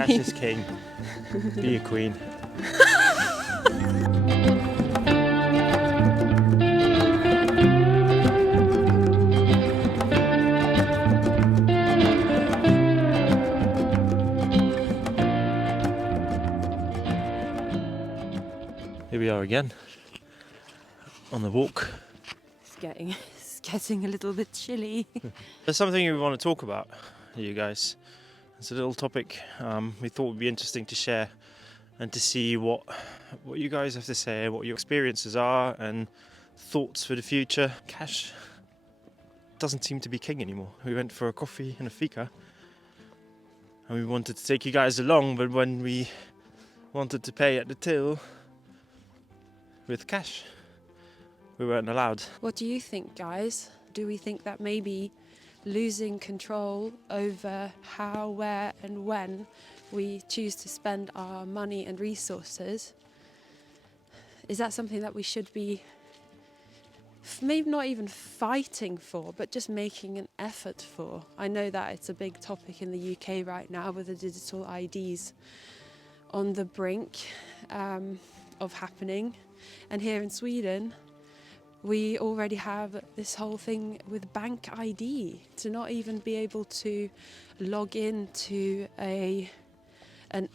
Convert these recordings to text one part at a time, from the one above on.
Cash is king. Be a queen. Here we are again on the walk. It's getting a little bit chilly. There's something we want to talk about, you guys. It's a little topic we thought would be interesting to share and to see what you guys have to say, what your experiences are and thoughts for the future. Cash doesn't seem to be king anymore. We went for a coffee and a fika and we wanted to take you guys along, but when we wanted to pay at the till with cash, we weren't allowed. What do you think, guys? Do we think that maybe losing control over how, where and when we choose to spend our money and resources, is that something that we should be maybe not even fighting for, but just making an effort for? I know that it's a big topic in the UK right now with the digital IDs on the brink of happening. And here in Sweden, we already have this whole thing with bank ID, to not even be able to log in to an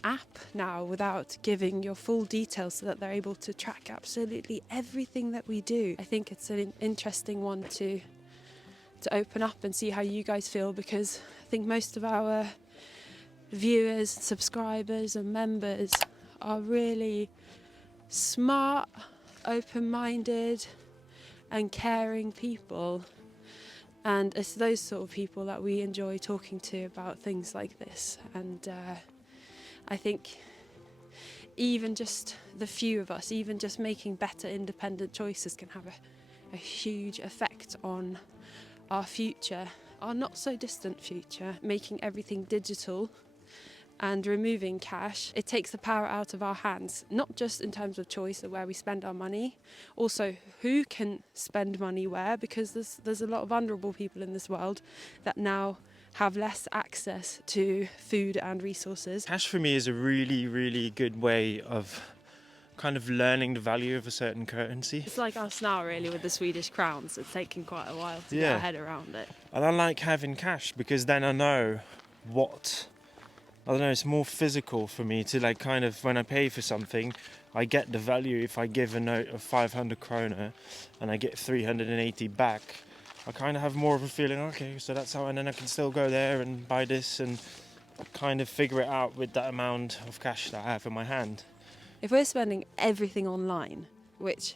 app now without giving your full details so that they're able to track absolutely everything that we do. I think it's an interesting one to open up and see how you guys feel, because I think most of our viewers, subscribers and members are really smart, open-minded and caring people, and it's those sort of people that we enjoy talking to about things like this. And I think even just the few of us, even just making better independent choices can have a huge effect on our future, our not so distant future. Making everything digital and removing cash, it takes the power out of our hands, not just in terms of choice of where we spend our money, also who can spend money where, because there's a lot of vulnerable people in this world that now have less access to food and resources. Cash for me is a really, really good way of kind of learning the value of a certain currency. It's like us now really with the Swedish crowns. It's taken quite a while to get our head around it. And I like having cash because then I know it's more physical for me to like kind of, when I pay for something, I get the value. If I give a note of 500 kroner and I get 380 back, I kind of have more of a feeling, okay, so that's how, and then I can still go there and buy this and kind of figure it out with that amount of cash that I have in my hand. If we're spending everything online, which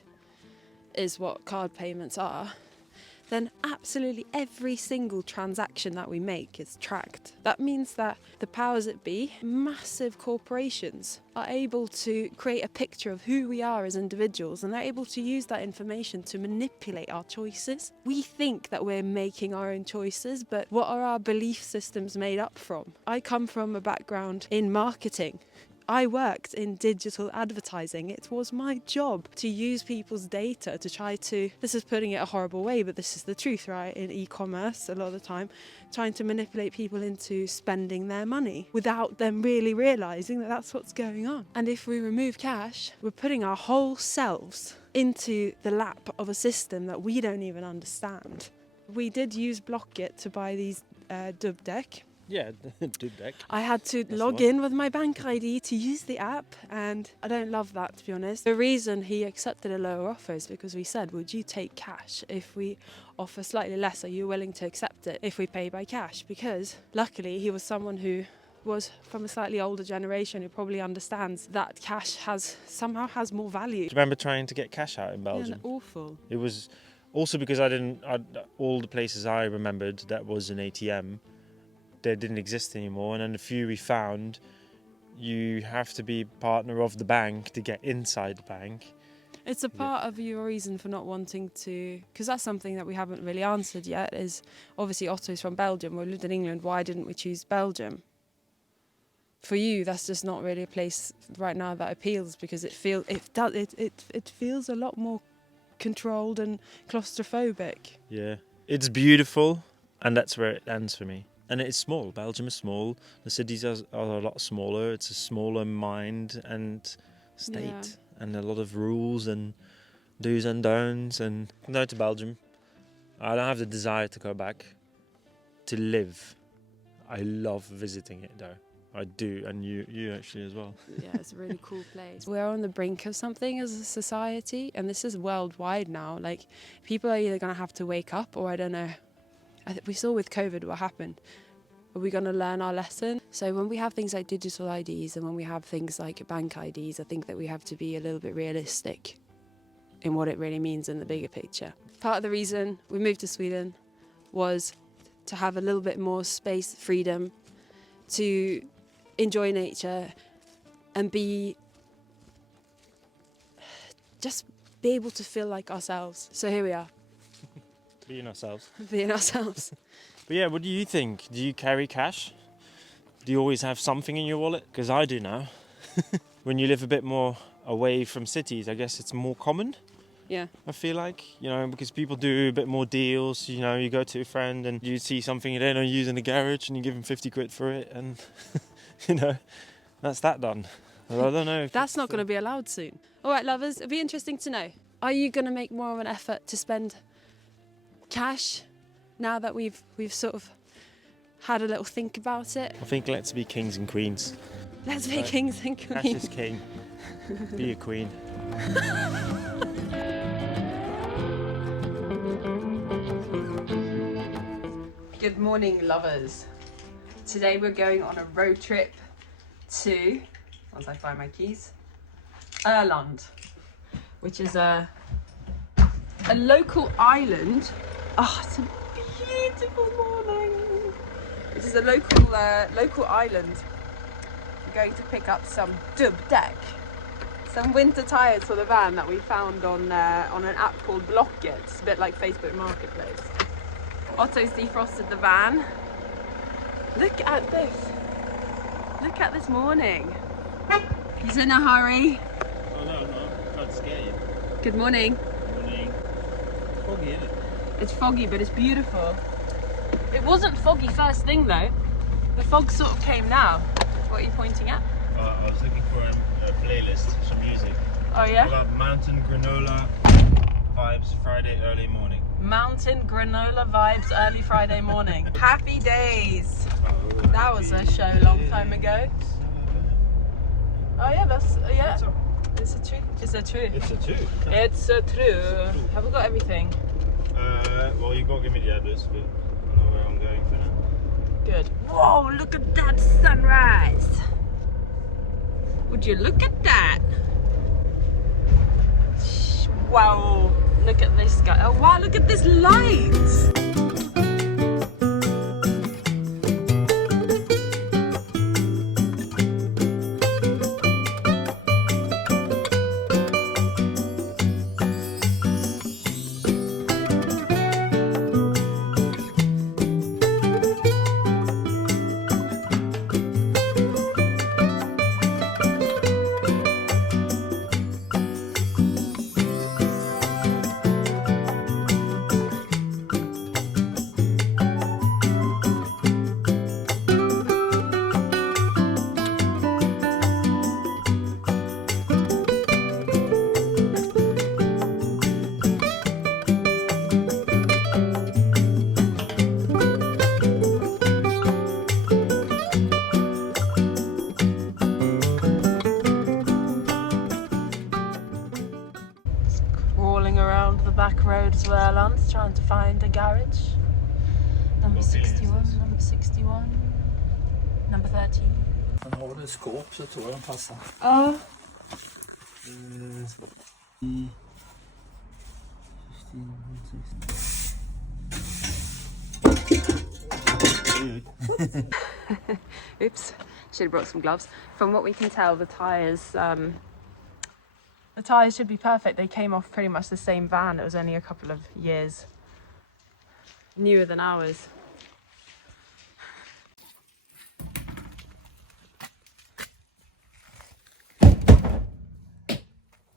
is what card payments are, then absolutely every single transaction that we make is tracked. That means that the powers that be, massive corporations, are able to create a picture of who we are as individuals, and they're able to use that information to manipulate our choices. We think that we're making our own choices, but what are our belief systems made up from? I come from a background in marketing. I worked in digital advertising. It was my job to use people's data to try to, this is putting it a horrible way, but this is the truth, right? In e-commerce, a lot of the time, trying to manipulate people into spending their money without them really realising that that's what's going on. And if we remove cash, we're putting our whole selves into the lap of a system that we don't even understand. We did use Blocket to buy these Dubbdäck. Yeah, Dubbdäck. I had to log in with my bank ID to use the app, and I don't love that, to be honest. The reason he accepted a lower offer is because we said, would you take cash? If we offer slightly less, are you willing to accept it if we pay by cash? Because luckily he was someone who was from a slightly older generation who probably understands that cash somehow has more value. Do you remember trying to get cash out in Belgium? Yeah, awful. It was also because all the places I remembered that was an ATM, they didn't exist anymore, and then the few we found, you have to be partner of the bank to get inside the bank. It's a part of your reason for not wanting to, because that's something that we haven't really answered yet, is obviously Otto's from Belgium, we lived in England, why didn't we choose Belgium? For you, that's just not really a place right now that appeals, because it feels a lot more controlled and claustrophobic. Yeah, it's beautiful, and that's where it ends for me. and it's small. Belgium is small. The cities are a lot smaller. It's a smaller mind and state, Yeah. and a lot of rules and do's and don'ts. And no to Belgium. I don't have the desire to go back to live. I love visiting it though. I do, and you actually as well. Yeah, it's a really cool place. We're on the brink of something as a society, and this is worldwide now. Like, people are either going to have to wake up, or I don't know. We saw with COVID what happened. Are we going to learn our lesson? So when we have things like digital IDs and when we have things like bank IDs, I think that we have to be a little bit realistic in what it really means in the bigger picture. Part of the reason we moved to Sweden was to have a little bit more space, freedom, to enjoy nature and be able to feel like ourselves. So here we are, Being ourselves. being ourselves. But yeah, what do you think? Do you carry cash? Do you always have something in your wallet? Because I do now. When you live a bit more away from cities, I guess it's more common. Yeah. I feel like, because people do a bit more deals. You go to a friend and you see something you don't know use in the garage and you give them 50 quid for it, and that's that done. Well, I don't know. That's not going to be allowed soon. All right, lovers, it'd be interesting to know. Are you going to make more of an effort to spend cash now that we've sort of had a little think about it? I think let's be kings and queens. Let's be Right. kings and Cash queens. is king. Be a queen. Good morning, lovers. Today we're going on a road trip to, once I find my keys, Öland, which is a local island. Oh, it's a beautiful morning. It is a local island. We're going to pick up some dubbdäck, some winter tires for the van that we found on an app called Blocket. It's a bit like Facebook Marketplace. Otto's defrosted the van. Look at this. Look at this morning. He's in a hurry. Oh no, I'm trying to scare you. Good morning. Morning. Foggy, isn't it? It's foggy, but it's beautiful. It wasn't foggy first thing though. The fog sort of came now. What are you pointing at? I was looking for a playlist, some music. Oh How yeah? about Mountain Granola Vibes Friday early morning? Mountain granola vibes early Friday morning. Happy days. That was a show a long time ago. Oh yeah, It's a true. It's a two. It's a true. Have we got everything? Well, you gotta give me the address, but I know where I'm going for now. Good. Whoa, look at that sunrise. Would you look at that? Wow, look at this guy. Oh wow, look at this light. Back roads to Öland, trying to find a garage. Number 61, number 61, number 13. Han har det skåp så tror jag den passar. Ja. Oops, should have brought some gloves. From what we can tell, the tyres should be perfect. They came off pretty much the same van. It was only a couple of years newer than ours.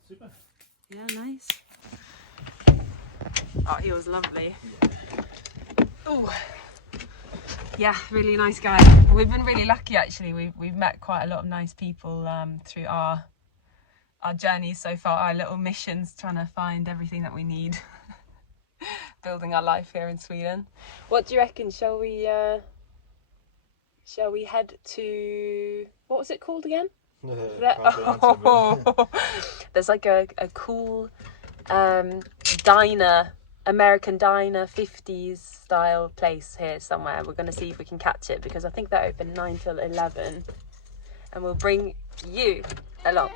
Super. Yeah, nice. Oh, he was lovely. Ooh. Yeah, really nice guy. We've been really lucky actually. We've met quite a lot of nice people through our journeys so far, our little missions trying to find everything that we need. Building our life here in Sweden. What do you reckon? Shall we head to, what was it called again? There's like a cool diner, American diner, 50s style place here somewhere. We're going to see if we can catch it because I think they're open 9 till 11 and we'll bring you along.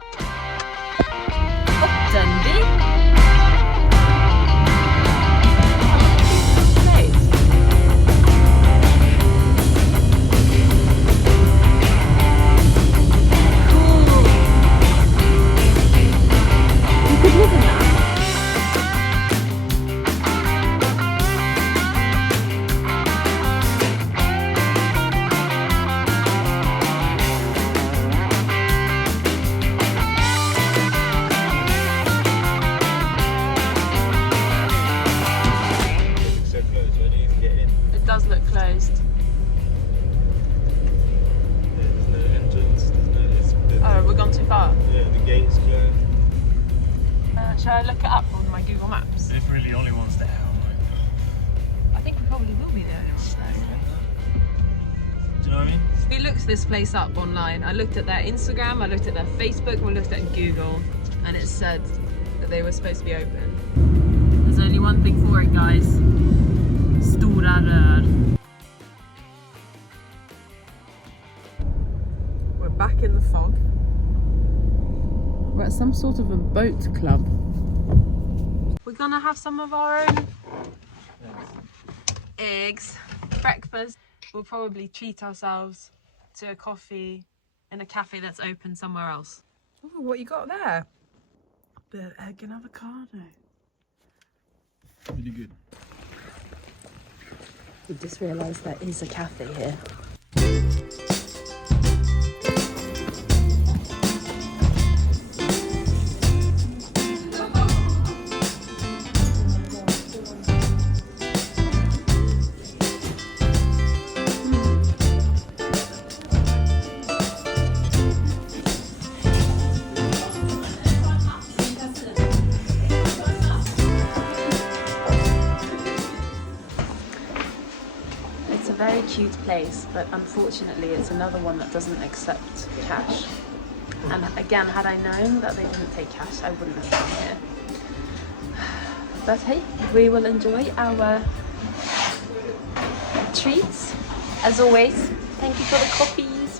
Dundee. Look closed. Yeah, there's no entrance. Oh, we've gone too far. Yeah, the gate's closed. Shall I look it up on my Google Maps? If we're the only ones there, oh my god. I think we probably will be the only ones there. Do you know what I mean? We looked this place up online. I looked at their Instagram, I looked at their Facebook, we looked at Google, and it said that they were supposed to be open. There's only one thing for it, guys. Stora Rör. We're back in the fog. We're at some sort of a boat club. We're gonna have some of our own eggs, breakfast. We'll probably treat ourselves to a coffee in a cafe that's open somewhere else. Oh, what you got there? A bit of egg and avocado. Really good. We just realised there is a cafe here. Very cute place, but unfortunately it's another one that doesn't accept cash. And again, had I known that they didn't take cash, I wouldn't have come here. But hey, we will enjoy our treats. As always, thank you for the coffees.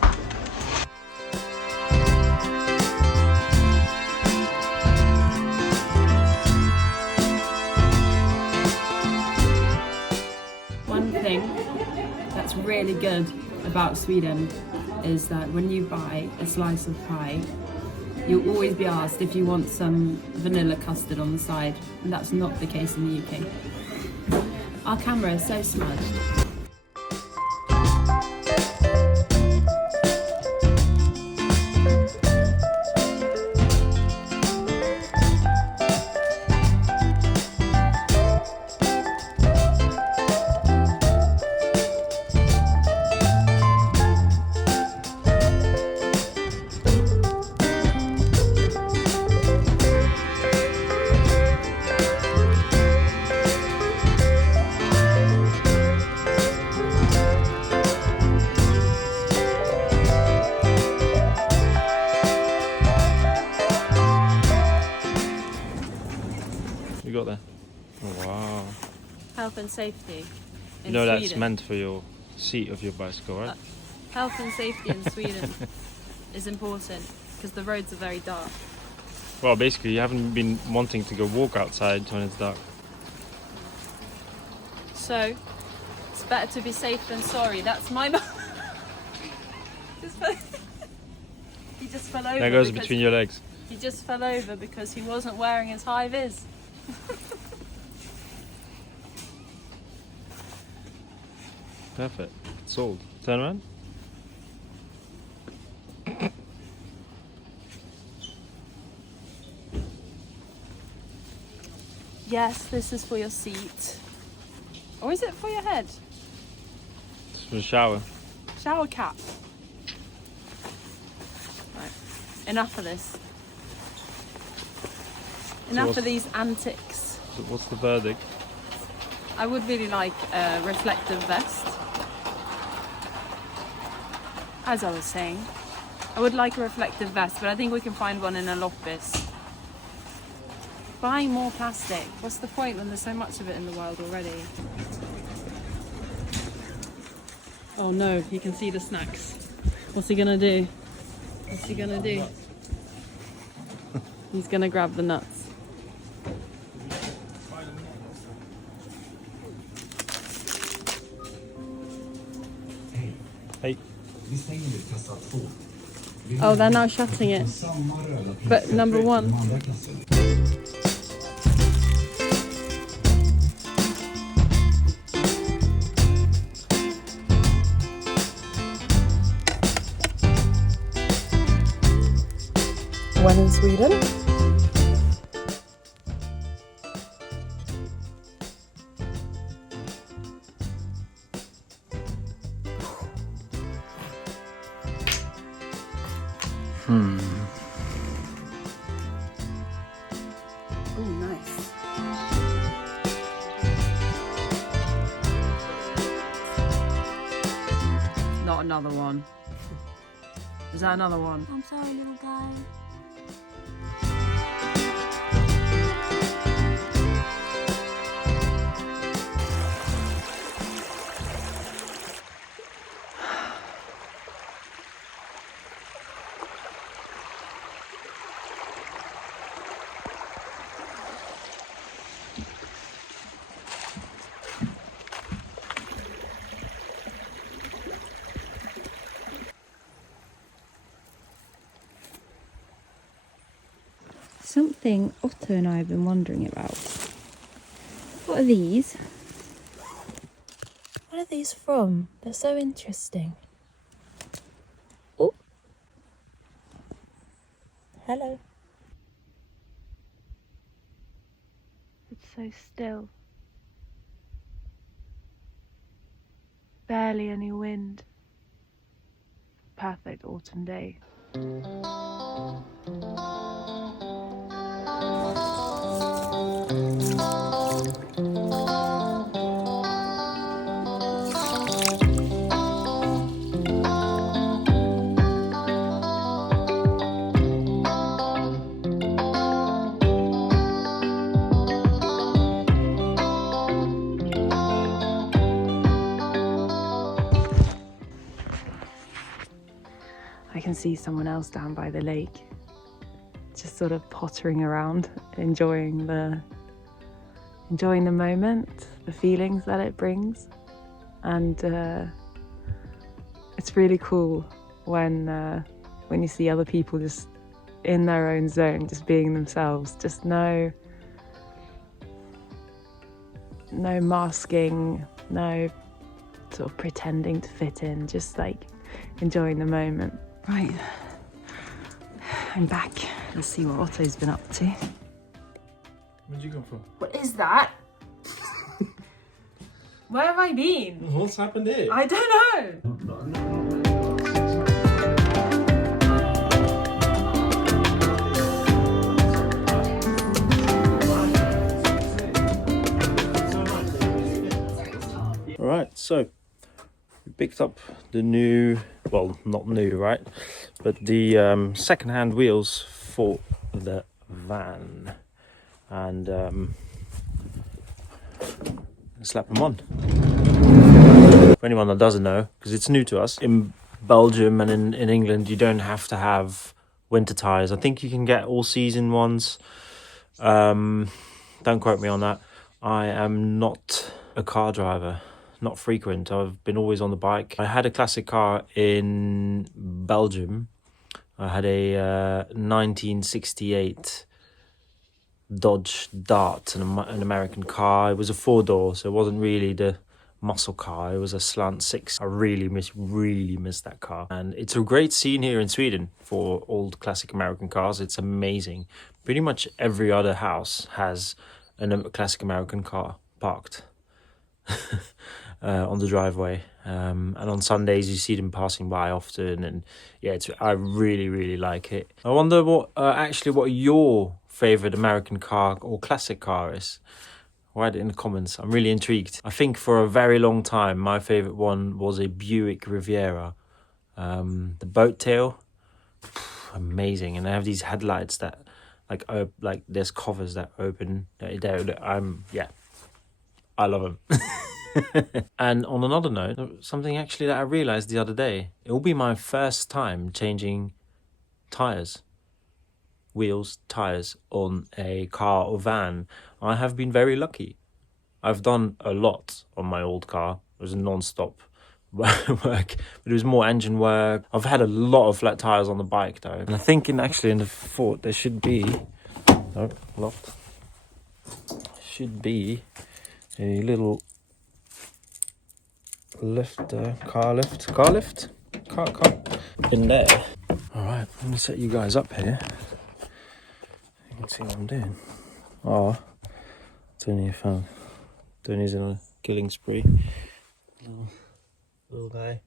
One thing that's really good about Sweden is that when you buy a slice of pie, you'll always be asked if you want some vanilla custard on the side, and that's not the case in the UK. Our camera is so smudged. You got there? Oh, wow. Health and safety in You know that's Sweden. meant for your seat of your bicycle, right? Health and safety in Sweden is important because the roads are very dark. Well, basically, you haven't been wanting to go walk outside when it's dark. So, it's better to be safe than sorry. That's my He just fell over. That goes because between your legs. He just fell over because he wasn't wearing his high vis. Perfect. Sold. Turn around. Yes, this is for your seat. Or is it for your head? It's For the shower. Shower cap. Right. Enough of this. Enough of these antics. So what's the verdict? I would really like a reflective vest. As I was saying, I would like a reflective vest, but I think we can find one in a Loppis. Buying more plastic. What's the point when there's so much of it in the world already? Oh no, he can see the snacks. What's he gonna do? What's he gonna do? He's gonna grab the nuts. Hey. Oh, they're now shutting it. But number one. When in Sweden? Oh, nice. Not another one. Is that another one? I'm sorry, little guy. Something Otto and I have been wondering about. What are these? What are these from? They're so interesting. Oh. Hello. It's so still. Barely any wind. Perfect autumn day. I can see someone else down by the lake, just sort of pottering around, enjoying the moment, the feelings that it brings, and it's really cool when you see other people just in their own zone, just being themselves, just no masking, no sort of pretending to fit in, just like enjoying the moment. Right, I'm back. Let's see what Otto's been up to. Where'd you come from? What is that? Where have I been? What's happened here? I don't know. Alright, so we picked up the new, well, not new, right? But the second-hand wheels for the van. And slap them on. For anyone that doesn't know, because it's new to us, in Belgium and in England, you don't have to have winter tires. I think you can get all-season ones. Don't quote me on that. I am not a car driver, not frequent. I've been always on the bike. I had a classic car in Belgium. I had a 1968 Dodge Dart, an American car. It was a 4-door, so it wasn't really the muscle car. It was a slant 6. I really miss that car. And it's a great scene here in Sweden for old classic American cars. It's amazing. Pretty much every other house has a classic American car parked on the driveway. And on Sundays you see them passing by often, and yeah, I really like it. I wonder what your favorite American car or classic car is. Write it in the comments. I'm really intrigued. I think for a very long time my favorite one was a Buick Riviera, the boat tail, amazing. And they have these headlights that like there's covers that open. I love them. And on another note, something actually that I realized the other day, it will be my first time changing tires on a car or van. I have been very lucky. I've done a lot on my old car. It was non-stop work, but it was more engine work. I've had a lot of flat tires on the bike though, and I think in the Ford there should be locked. Should be a little car lift in there. All right, I'm gonna set you guys up here. You can see what I'm doing. Oh, Tony's in a killing spree. Little guy.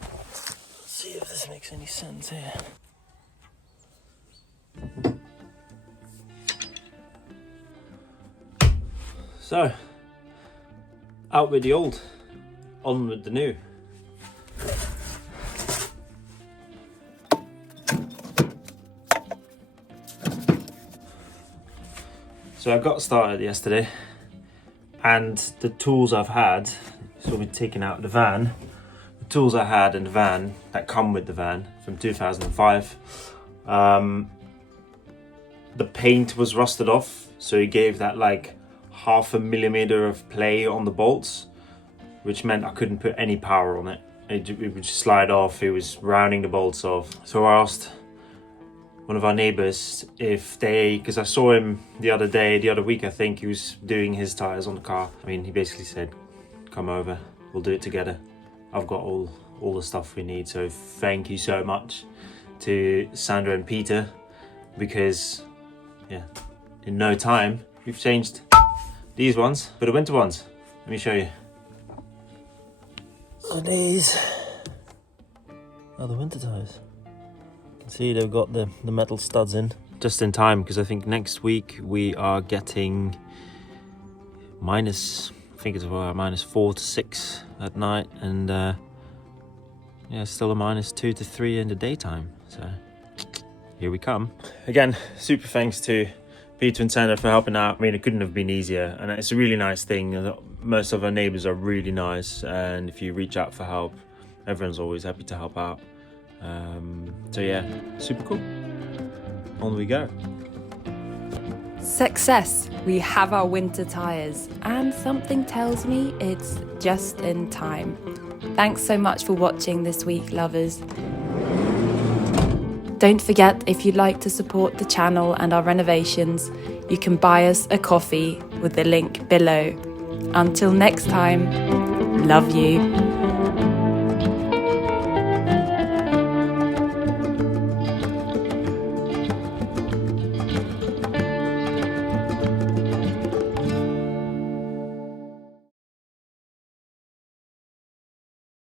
Let's see if this makes any sense here. So, out with the old, on with the new. So I got started yesterday, and the tools I've had, so we're taking out the van, the tools I had in the van that come with the van from 2005, the paint was rusted off, so it gave that like 0.5 millimeter of play on the bolts, which meant I couldn't put any power on it. It would just slide off. It was rounding the bolts off. So I asked one of our neighbors if because I saw him the other week, I think, he was doing his tires on the car. I mean, he basically said, come over, we'll do it together. I've got all the stuff we need. So thank you so much to Sandra and Peter, because yeah, in no time we've changed these ones for the winter ones. Let me show you. So these are the winter tires. You can see they've got the metal studs in. Just in time, because I think next week we are getting -4 to 6 at night, and still a -2 to 3 in the daytime. So here we come. Again, super thanks to Peter and Sandra for helping out. I mean, it couldn't have been easier, and it's a really nice thing. Most of our neighbours are really nice, and if you reach out for help, everyone's always happy to help out. So yeah, super cool. On we go. Success! We have our winter tyres, and something tells me it's just in time. Thanks so much for watching this week, lovers. Don't forget, if you'd like to support the channel and our renovations, you can buy us a coffee with the link below. Until next time, love you.